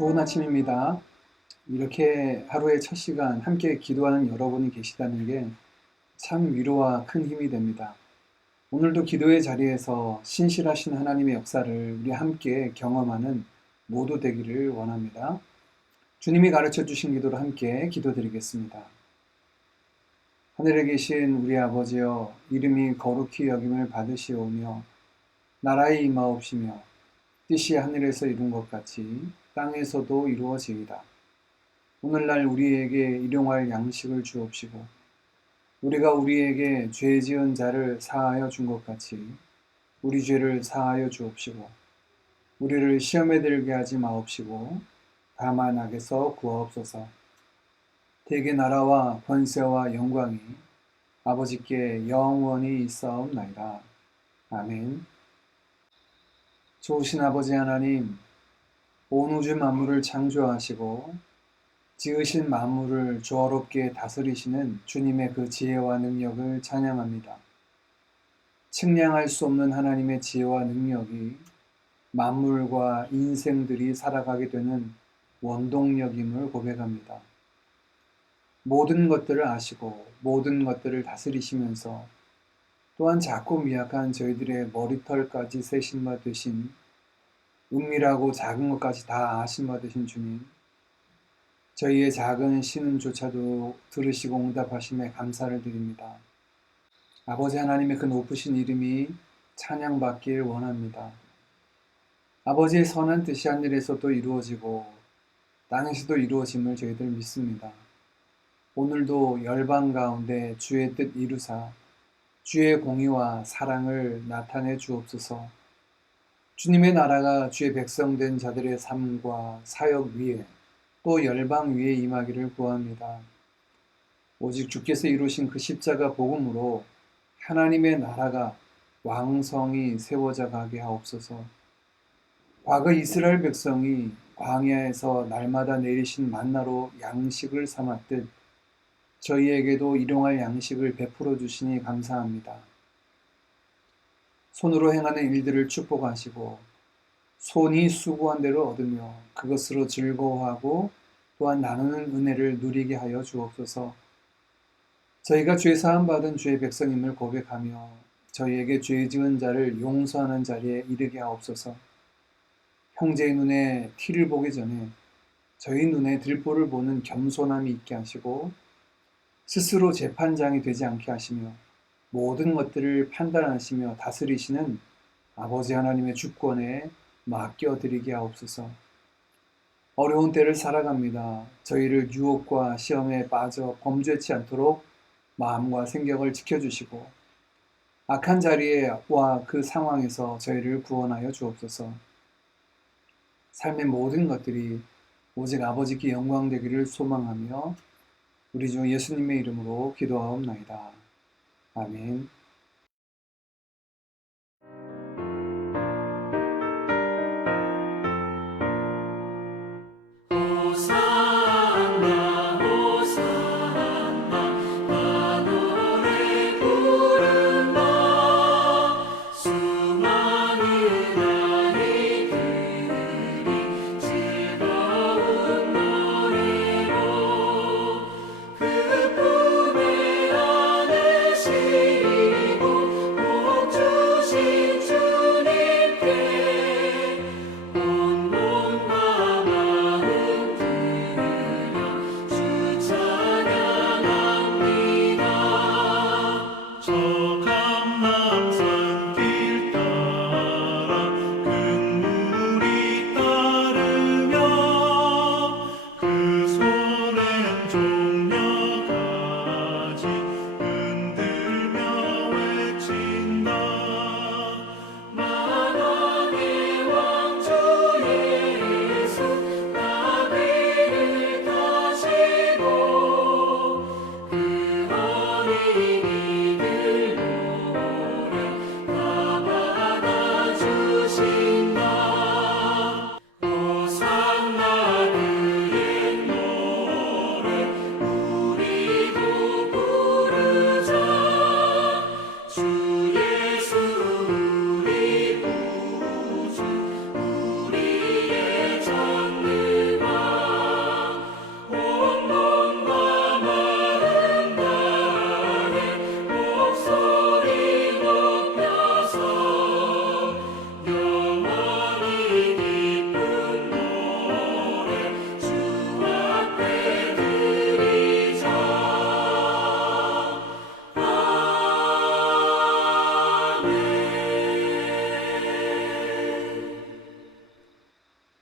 좋은 아침입니다. 이렇게 하루의 첫 시간 함께 기도하는 여러분이 계시다는 게 참 위로와 큰 힘이 됩니다. 오늘도 기도의 자리에서 신실하신 하나님의 역사를 우리 함께 경험하는 모두 되기를 원합니다. 주님이 가르쳐 주신 기도로 함께 기도드리겠습니다. 하늘에 계신 우리 아버지여, 이름이 거룩히 여김을 받으시오며 나라의 임하옵시며 뜻이 하늘에서 이룬 것 같이 땅에서도 이루어지이다. 오늘날 우리에게 일용할 양식을 주옵시고 우리가 우리에게 죄 지은 자를 사하여 준 것 같이 우리 죄를 사하여 주옵시고 우리를 시험에 들게 하지 마옵시고 다만 악에서 구하옵소서. 대개 나라와 권세와 영광이 아버지께 영원히 있사옵나이다. 아멘. 좋으신 아버지 하나님, 온 우주 만물을 창조하시고 지으신 만물을 조화롭게 다스리시는 주님의 그 지혜와 능력을 찬양합니다. 측량할 수 없는 하나님의 지혜와 능력이 만물과 인생들이 살아가게 되는 원동력임을 고백합니다. 모든 것들을 아시고 모든 것들을 다스리시면서 또한 작고 미약한 저희들의 머리털까지 세신 바 되신, 은밀하고 작은 것까지 다 아신 바 되신 주님, 저희의 작은 신음조차도 들으시고 응답하심에 감사를 드립니다. 아버지 하나님의 그 높으신 이름이 찬양받길 원합니다. 아버지의 선한 뜻이 하늘에서도 이루어지고 땅에서도 이루어짐을 저희들 믿습니다. 오늘도 열방 가운데 주의 뜻 이루사 주의 공의와 사랑을 나타내 주옵소서. 주님의 나라가 주의 백성된 자들의 삶과 사역 위에 또 열방 위에 임하기를 구합니다. 오직 주께서 이루신 그 십자가 복음으로 하나님의 나라가 왕성히 세워져 가게 하옵소서. 과거 이스라엘 백성이 광야에서 날마다 내리신 만나로 양식을 삼았듯 저희에게도 일용할 양식을 베풀어 주시니 감사합니다. 손으로 행하는 일들을 축복하시고 손이 수고한 대로 얻으며 그것으로 즐거워하고 또한 나누는 은혜를 누리게 하여 주옵소서. 저희가 죄 사함 받은 주의 백성임을 고백하며 저희에게 죄 지은 자를 용서하는 자리에 이르게 하옵소서. 형제의 눈에 티를 보기 전에 저희 눈에 들보를 보는 겸손함이 있게 하시고 스스로 재판장이 되지 않게 하시며 모든 것들을 판단하시며 다스리시는 아버지 하나님의 주권에 맡겨드리게 하옵소서. 어려운 때를 살아갑니다. 저희를 유혹과 시험에 빠져 범죄치 않도록 마음과 생각을 지켜주시고 악한 자리에와 그 상황에서 저희를 구원하여 주옵소서. 삶의 모든 것들이 오직 아버지께 영광되기를 소망하며 우리 주 예수님의 이름으로 기도하옵나이다. 아멘. 호산나 호산나 나 노래 부른다. 수많은 아이들이 즐거운 노래로 그 품에 안으시리.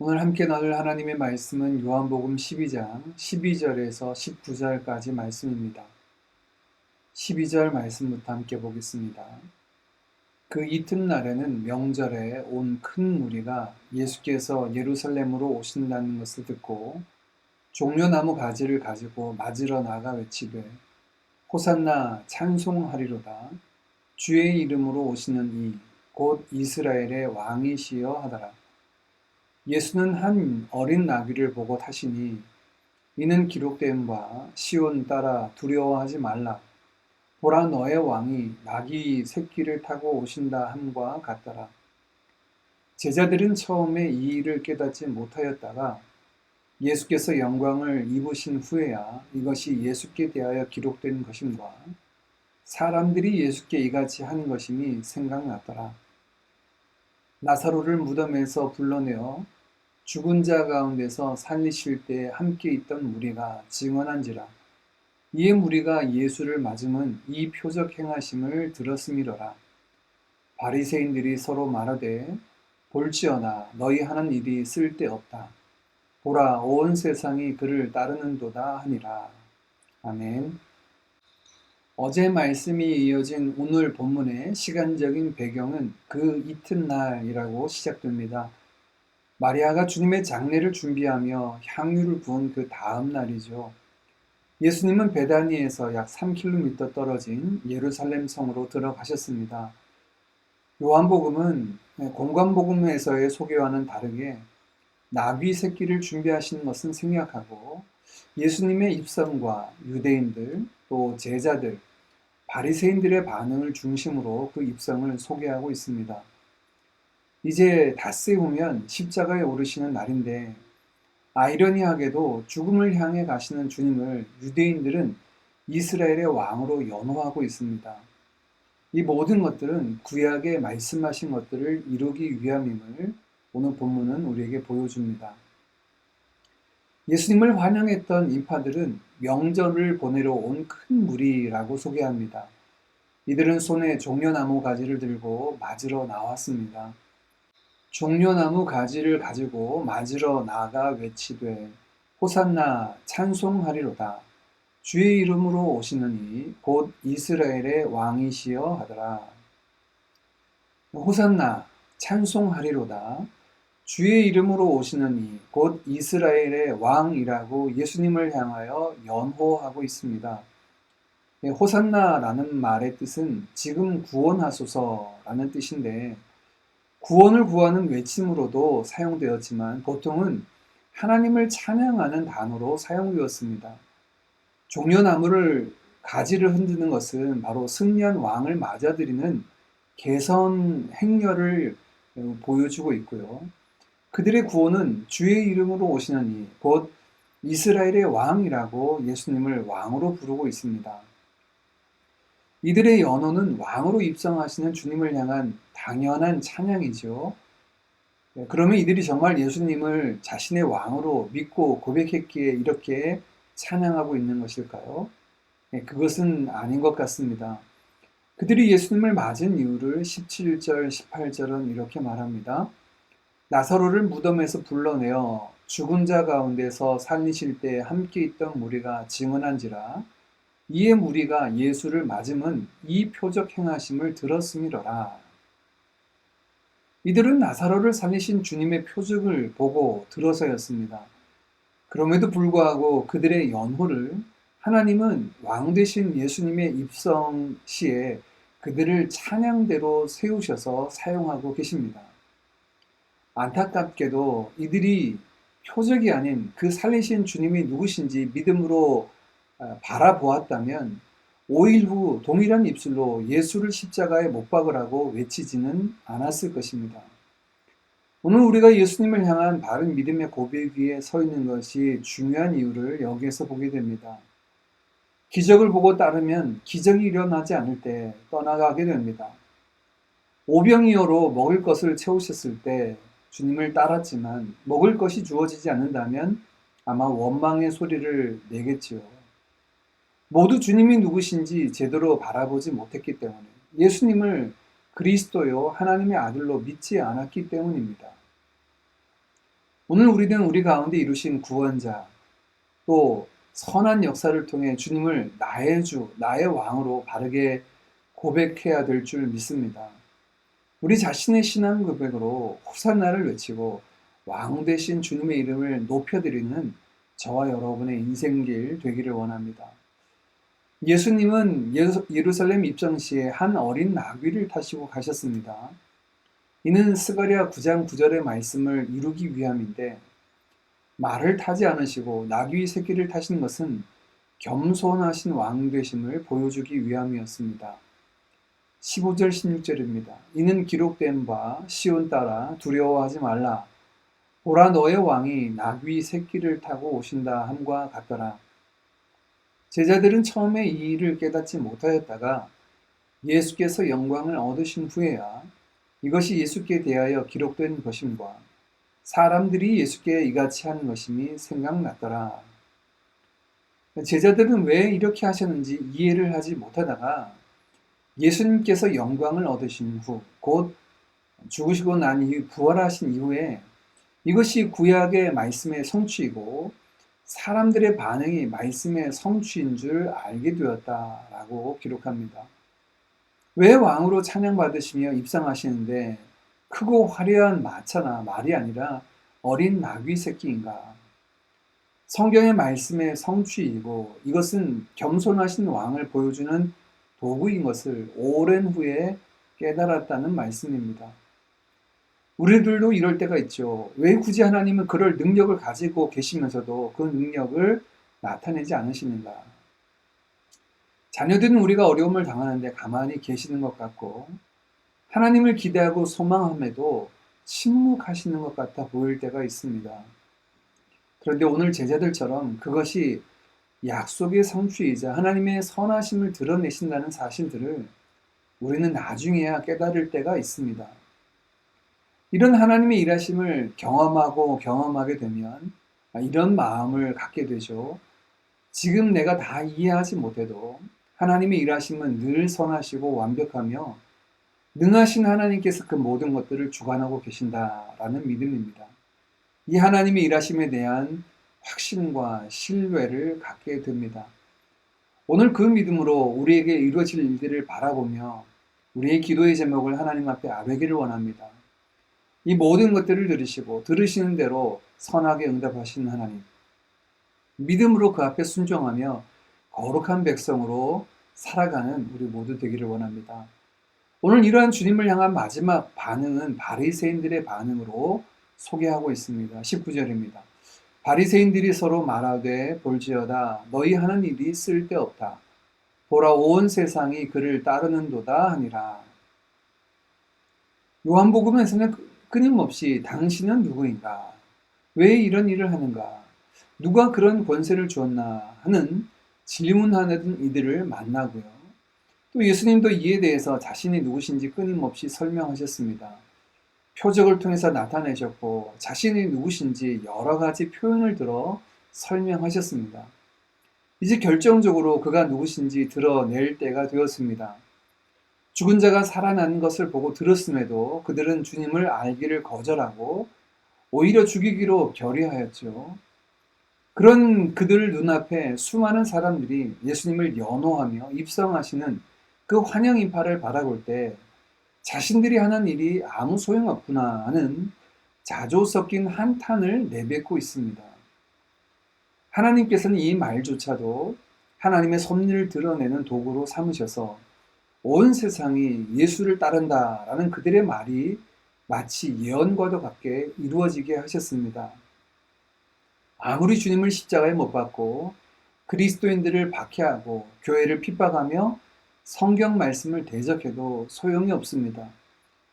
오늘 함께 나눌 하나님의 말씀은 요한복음 12장 12절에서 19절까지 말씀입니다. 12절 말씀부터 함께 보겠습니다. 그 이튿날에는 명절에 온 큰 무리가 예수께서 예루살렘으로 오신다는 것을 듣고 종려나무 가지를 가지고 맞으러 나가 외치되 호산나 찬송하리로다. 주의 이름으로 오시는 이 곧 이스라엘의 왕이시여 하더라. 예수는 한 어린 나귀를 보고 타시니 이는 기록된 바 시온 따라 두려워하지 말라. 보라 너의 왕이 나귀 새끼를 타고 오신다 함과 같더라. 제자들은 처음에 이 일을 깨닫지 못하였다가 예수께서 영광을 입으신 후에야 이것이 예수께 대하여 기록된 것임과 사람들이 예수께 이같이 한 것임이 생각났더라. 나사로를 무덤에서 불러내어 죽은 자 가운데서 살리실 때 함께 있던 무리가 증언한지라. 이에 무리가 예수를 맞음은 이 표적 행하심을 들었음이로라. 바리새인들이 서로 말하되 볼지어다 너희 하는 일이 쓸데없다. 보라 온 세상이 그를 따르는도다 하니라. 아멘. 어제 말씀이 이어진 오늘 본문의 시간적인 배경은 그 이튿날이라고 시작됩니다. 마리아가 주님의 장례를 준비하며 향유를 부은 그 다음 날이죠. 예수님은 베다니에서 약 3km 떨어진 예루살렘 성으로 들어가셨습니다. 요한복음은 공관복음에서의 소개와는 다르게 나귀 새끼를 준비하신 것은 생략하고 예수님의 입성과 유대인들 또 제자들 바리새인들의 반응을 중심으로 그 입성을 소개하고 있습니다. 이제 닷새 후면 십자가에 오르시는 날인데 아이러니하게도 죽음을 향해 가시는 주님을 유대인들은 이스라엘의 왕으로 연호하고 있습니다. 이 모든 것들은 구약에 말씀하신 것들을 이루기 위함임을 오늘 본문은 우리에게 보여줍니다. 예수님을 환영했던 인파들은 명절을 보내러 온 큰 무리라고 소개합니다. 이들은 손에 종려나무 가지를 들고 맞으러 나왔습니다. 종려나무 가지를 가지고 맞으러 나가 외치되 호산나 찬송하리로다. 주의 이름으로 오시느니 곧 이스라엘의 왕이시여 하더라. 호산나 찬송하리로다. 주의 이름으로 오시느니 곧 이스라엘의 왕이라고 예수님을 향하여 연호하고 있습니다. 호산나라는 말의 뜻은 지금 구원하소서라는 뜻인데 구원을 구하는 외침으로도 사용되었지만 보통은 하나님을 찬양하는 단어로 사용되었습니다. 종려나무를 가지를 흔드는 것은 바로 승리한 왕을 맞아들이는 개선 행렬을 보여주고 있고요. 그들의 구원은 주의 이름으로 오시느니 곧 이스라엘의 왕이라고 예수님을 왕으로 부르고 있습니다. 이들의 연호는 왕으로 입성하시는 주님을 향한 당연한 찬양이죠. 그러면 이들이 정말 예수님을 자신의 왕으로 믿고 고백했기에 이렇게 찬양하고 있는 것일까요? 그것은 아닌 것 같습니다. 그들이 예수님을 맞은 이유를 17절, 18절은 이렇게 말합니다. 나사로를 무덤에서 불러내어 죽은 자 가운데서 살리실 때 함께 있던 무리가 증언한지라. 이에 무리가 예수를 맞음은 이 표적 행하심을 들었음이로라. 이들은 나사로를 살리신 주님의 표적을 보고 들어서였습니다. 그럼에도 불구하고 그들의 연호를 하나님은 왕 되신 예수님의 입성 시에 그들을 찬양대로 세우셔서 사용하고 계십니다. 안타깝게도 이들이 표적이 아닌 그 살리신 주님이 누구신지 믿음으로 바라보았다면 5일 후 동일한 입술로 예수를 십자가에 못 박으라고 외치지는 않았을 것입니다. 오늘 우리가 예수님을 향한 바른 믿음의 고백 위에 서 있는 것이 중요한 이유를 여기에서 보게 됩니다. 기적을 보고 따르면 기적이 일어나지 않을 때 떠나가게 됩니다. 오병이어로 먹을 것을 채우셨을 때 주님을 따랐지만 먹을 것이 주어지지 않는다면 아마 원망의 소리를 내겠지요. 모두 주님이 누구신지 제대로 바라보지 못했기 때문에 예수님을 그리스도요 하나님의 아들로 믿지 않았기 때문입니다. 오늘 우리는 우리 가운데 이루신 구원자, 또 선한 역사를 통해 주님을 나의 주, 나의 왕으로 바르게 고백해야 될 줄 믿습니다. 우리 자신의 신앙 고백으로 호산나를 외치고 왕 되신 주님의 이름을 높여드리는 저와 여러분의 인생길 되기를 원합니다. 예수님은 예루살렘 입성 시에 한 어린 나귀를 타시고 가셨습니다. 이는 스가랴 9장 9절의 말씀을 이루기 위함인데, 말을 타지 않으시고 나귀 새끼를 타신 것은 겸손하신 왕 되심을 보여주기 위함이었습니다. 15절 16절입니다. 이는 기록된 바 시온 딸아 두려워하지 말라. 보라 너의 왕이 나귀 새끼를 타고 오신다 함과 같더라. 제자들은 처음에 이 일을 깨닫지 못하였다가 예수께서 영광을 얻으신 후에야 이것이 예수께 대하여 기록된 것임과 사람들이 예수께 이같이 하는 것임이 생각났더라. 제자들은 왜 이렇게 하셨는지 이해를 하지 못하다가 예수님께서 영광을 얻으신 후, 곧 죽으시고 난 이후 부활하신 이후에 이것이 구약의 말씀의 성취이고 사람들의 반응이 말씀의 성취인 줄 알게 되었다라고 기록합니다. 왜 왕으로 찬양받으시며 입상하시는데 크고 화려한 마차나 말이 아니라 어린 나귀 새끼인가? 성경의 말씀의 성취이고 이것은 겸손하신 왕을 보여주는 도구인 것을 오랜 후에 깨달았다는 말씀입니다. 우리들도 이럴 때가 있죠. 왜 굳이 하나님은 그럴 능력을 가지고 계시면서도 그 능력을 나타내지 않으시는가? 자녀들은 우리가 어려움을 당하는데 가만히 계시는 것 같고 하나님을 기대하고 소망함에도 침묵하시는 것 같아 보일 때가 있습니다. 그런데 오늘 제자들처럼 그것이 약속의 성취이자 하나님의 선하심을 드러내신다는 사실들을 우리는 나중에야 깨달을 때가 있습니다. 이런 하나님의 일하심을 경험하게 되면 이런 마음을 갖게 되죠. 지금 내가 다 이해하지 못해도 하나님의 일하심은 늘 선하시고 완벽하며 능하신 하나님께서 그 모든 것들을 주관하고 계신다라는 믿음입니다. 이 하나님의 일하심에 대한 확신과 신뢰를 갖게 됩니다. 오늘 그 믿음으로 우리에게 이루어질 일들을 바라보며 우리의 기도의 제목을 하나님 앞에 아뢰기를 원합니다. 이 모든 것들을 들으시고 들으시는 대로 선하게 응답하시는 하나님, 믿음으로 그 앞에 순종하며 거룩한 백성으로 살아가는 우리 모두 되기를 원합니다. 오늘 이러한 주님을 향한 마지막 반응은 바리새인들의 반응으로 소개하고 있습니다. 19절입니다. 바리새인들이 서로 말하되 볼지어다 너희 하는 일이 쓸데없다. 보라 온 세상이 그를 따르는도다 하니라. 요한복음에서는 끊임없이 당신은 누구인가? 왜 이런 일을 하는가? 누가 그런 권세를 주었나? 하는 질문하는 이들을 만나고요. 또 예수님도 이에 대해서 자신이 누구신지 끊임없이 설명하셨습니다. 표적을 통해서 나타내셨고 자신이 누구신지 여러 가지 표현을 들어 설명하셨습니다. 이제 결정적으로 그가 누구신지 드러낼 때가 되었습니다. 죽은 자가 살아나는 것을 보고 들었음에도 그들은 주님을 알기를 거절하고 오히려 죽이기로 결의하였죠. 그런 그들 눈앞에 수많은 사람들이 예수님을 연호하며 입성하시는 그 환영 인파를 바라볼 때 자신들이 하는 일이 아무 소용없구나 하는 자조 섞인 한탄을 내뱉고 있습니다. 하나님께서는 이 말조차도 하나님의 섭리를 드러내는 도구로 삼으셔서 온 세상이 예수를 따른다라는 그들의 말이 마치 예언과도 같게 이루어지게 하셨습니다. 아무리 주님을 십자가에 못 박고 그리스도인들을 박해하고 교회를 핍박하며 성경 말씀을 대적해도 소용이 없습니다.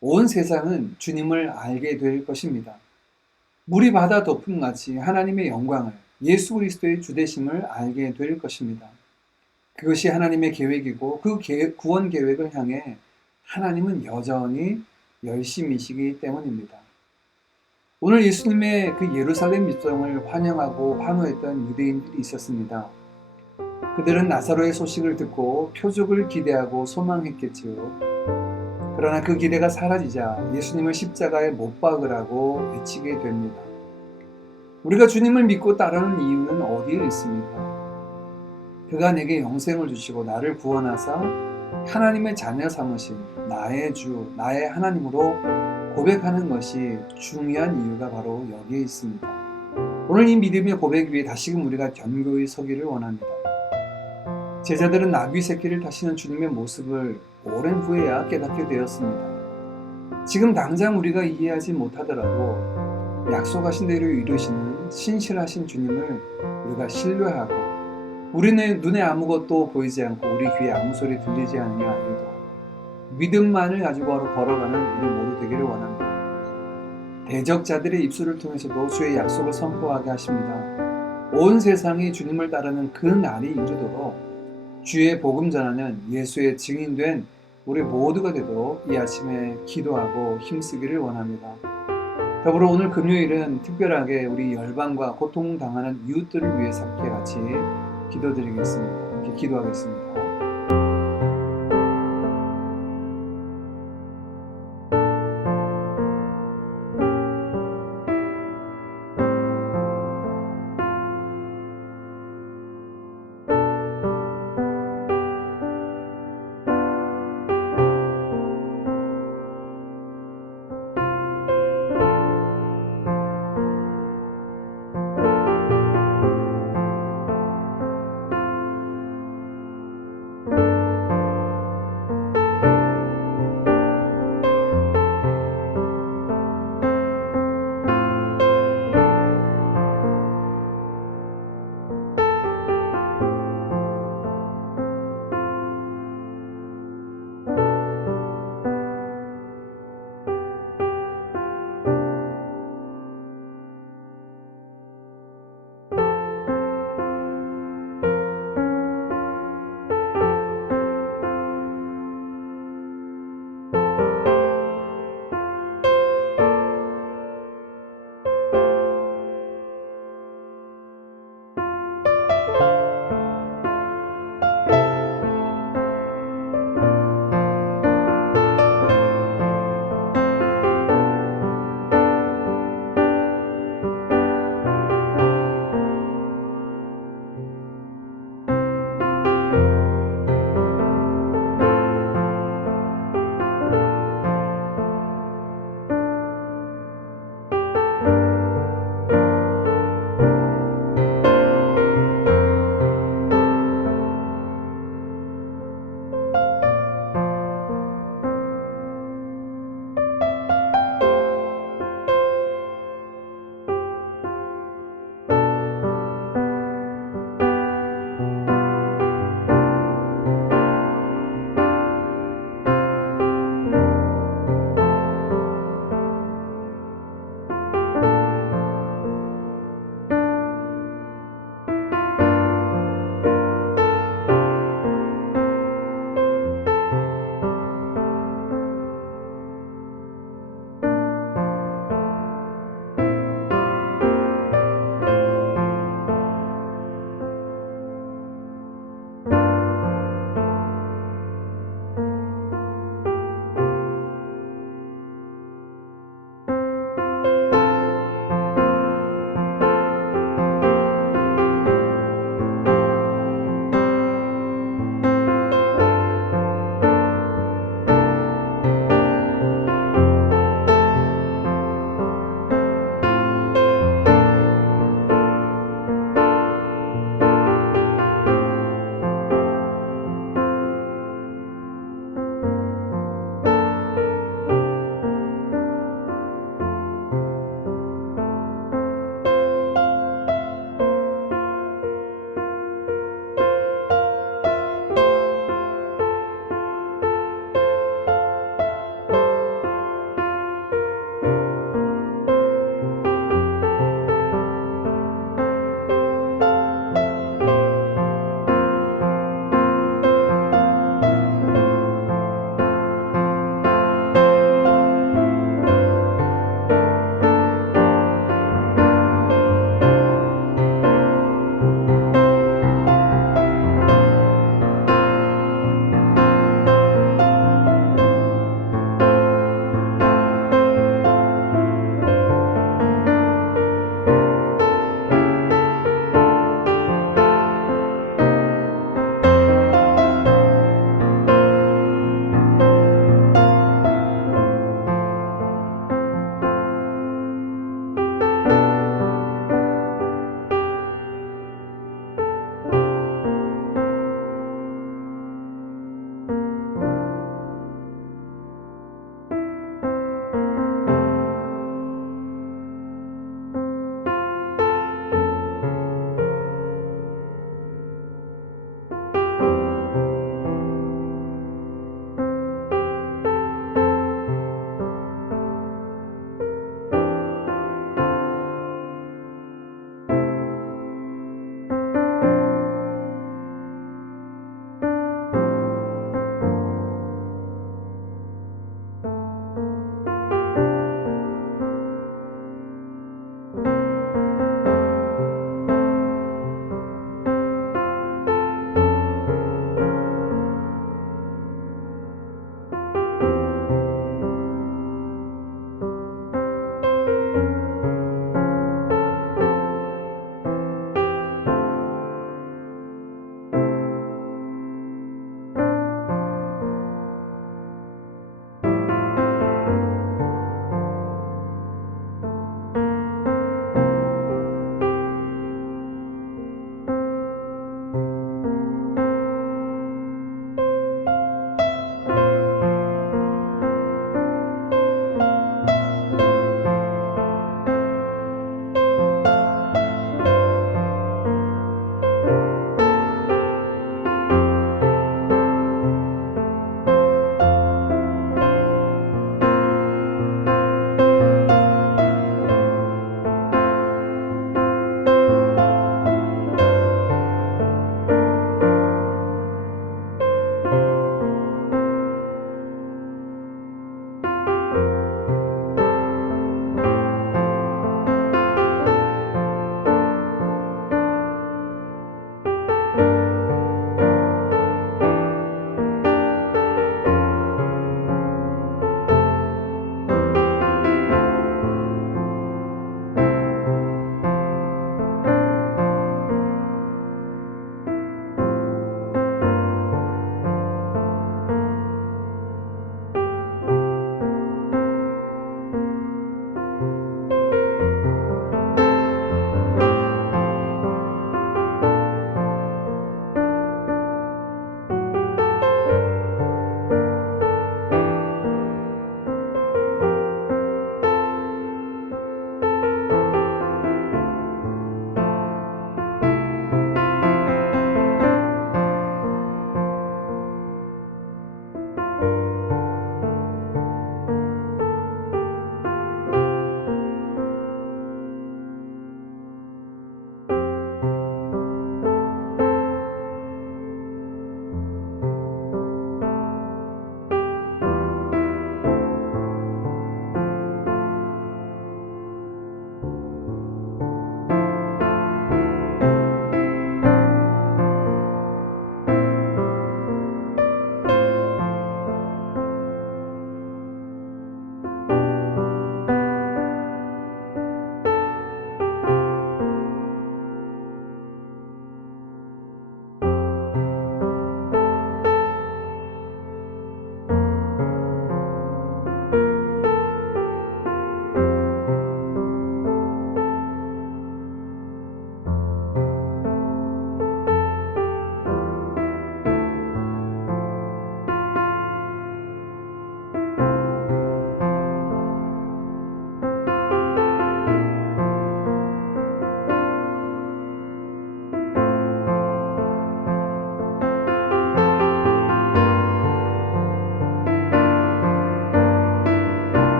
온 세상은 주님을 알게 될 것입니다. 물이 바다 덮음같이 하나님의 영광을, 예수 그리스도의 주되심을 알게 될 것입니다. 그것이 하나님의 계획이고 그 구원 계획을 향해 하나님은 여전히 열심이시기 때문입니다. 오늘 예수님의 그 예루살렘 입성을 환영하고 환호했던 유대인들이 있었습니다. 그들은 나사로의 소식을 듣고 표적을 기대하고 소망했겠지요. 그러나 그 기대가 사라지자 예수님을 십자가에 못 박으라고 외치게 됩니다. 우리가 주님을 믿고 따르는 이유는 어디에 있습니까? 그가 내게 영생을 주시고 나를 구원하사 하나님의 자녀 삼으신 나의 주, 나의 하나님으로 고백하는 것이 중요한 이유가 바로 여기에 있습니다. 오늘 이 믿음의 고백 위에 다시금 우리가 견고히 서기를 원합니다. 제자들은 나귀 새끼를 타시는 주님의 모습을 오랜 후에야 깨닫게 되었습니다. 지금 당장 우리가 이해하지 못하더라도 약속하신 대로 이루시는 신실하신 주님을 우리가 신뢰하고 우리의 눈에 아무것도 보이지 않고 우리 귀에 아무 소리 들리지 않으냐 해도 믿음만을 가지고 걸어가는 우리 모두 되기를 원합니다. 대적자들의 입술을 통해서도 주의 약속을 선포하게 하십니다. 온 세상이 주님을 따르는 그 날이 이르도록 주의 복음 전하는 예수의 증인된 우리 모두가 되도록 이 아침에 기도하고 힘쓰기를 원합니다. 더불어 오늘 금요일은 특별하게 우리 열방과 고통당하는 이웃들을 위해서 함께 같이 기도드리겠습니다. 이렇게 기도하겠습니다.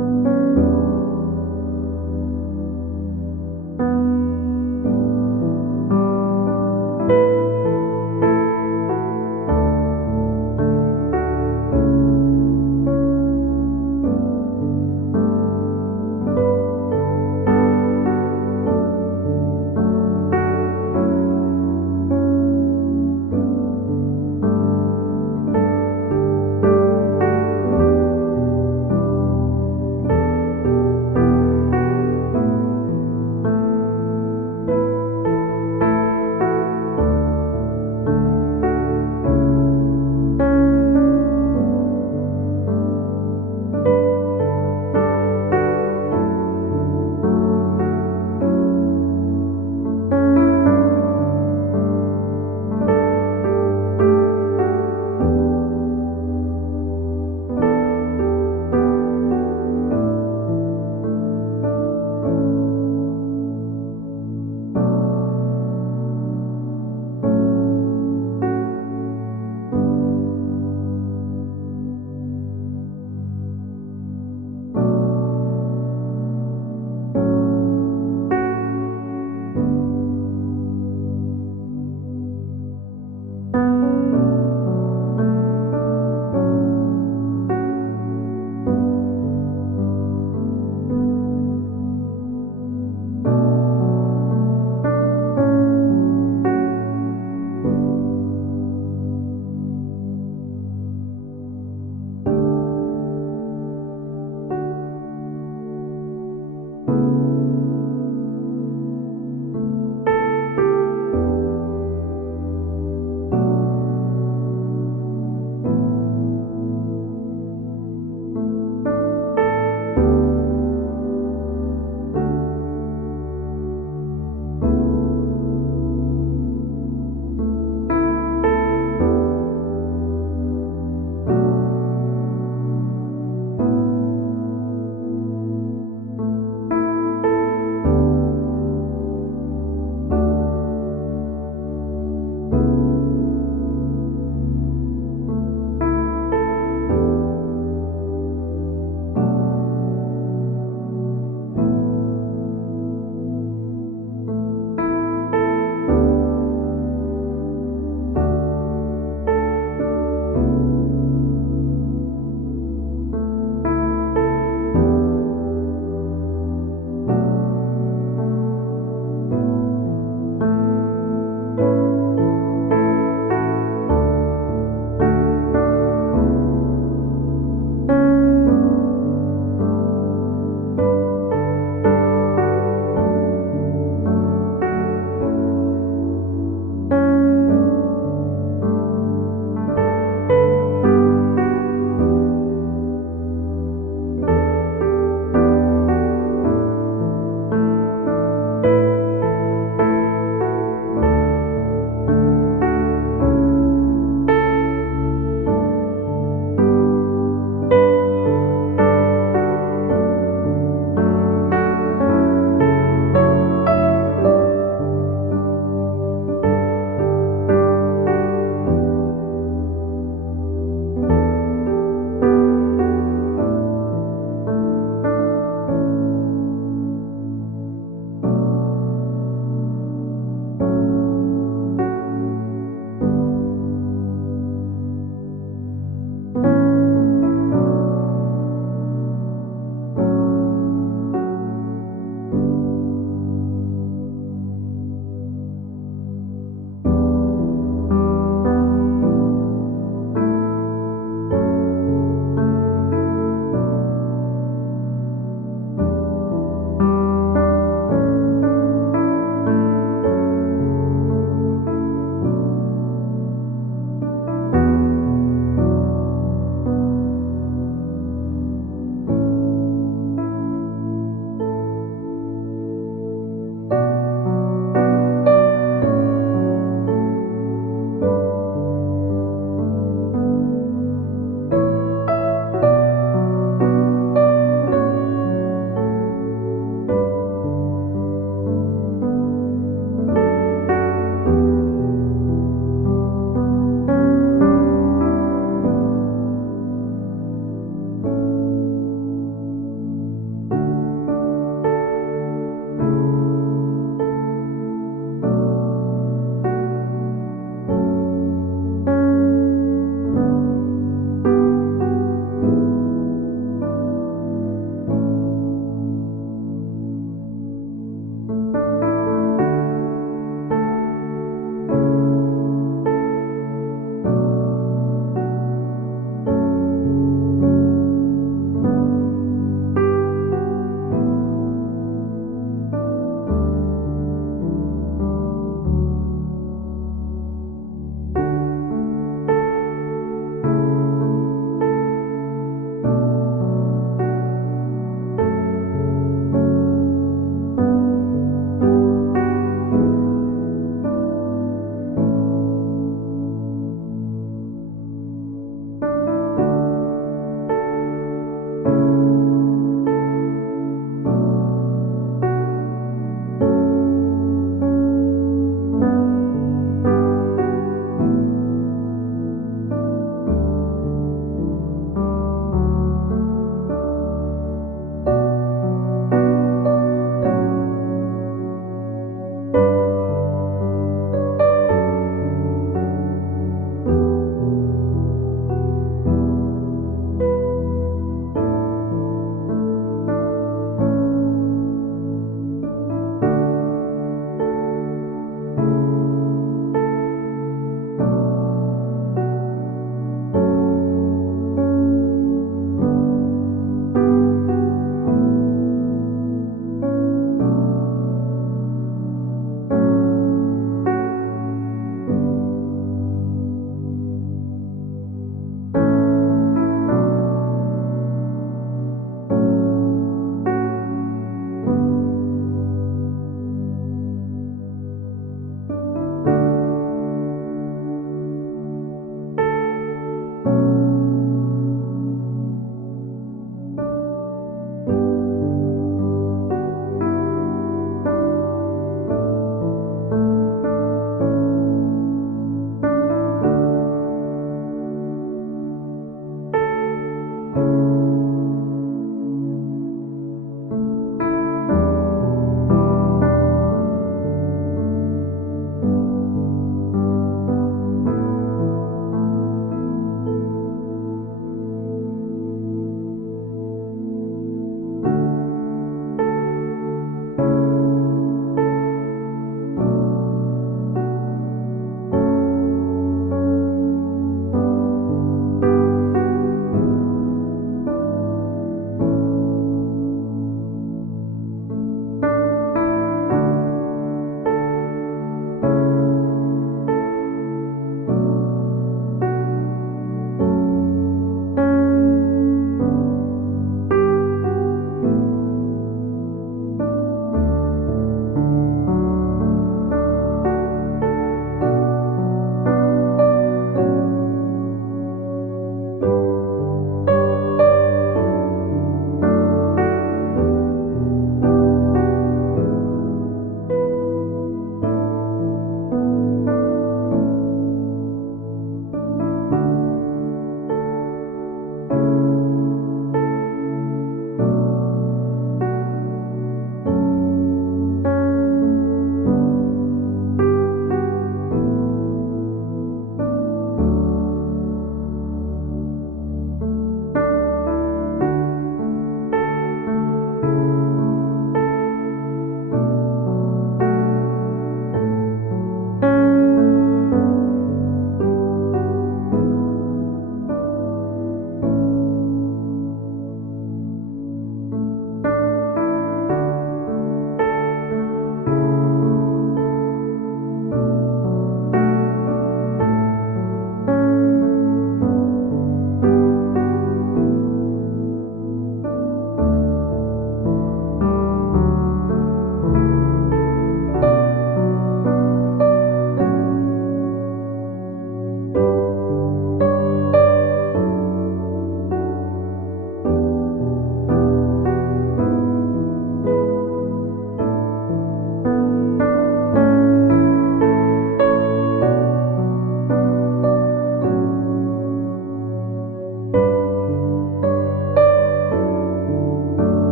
아멘.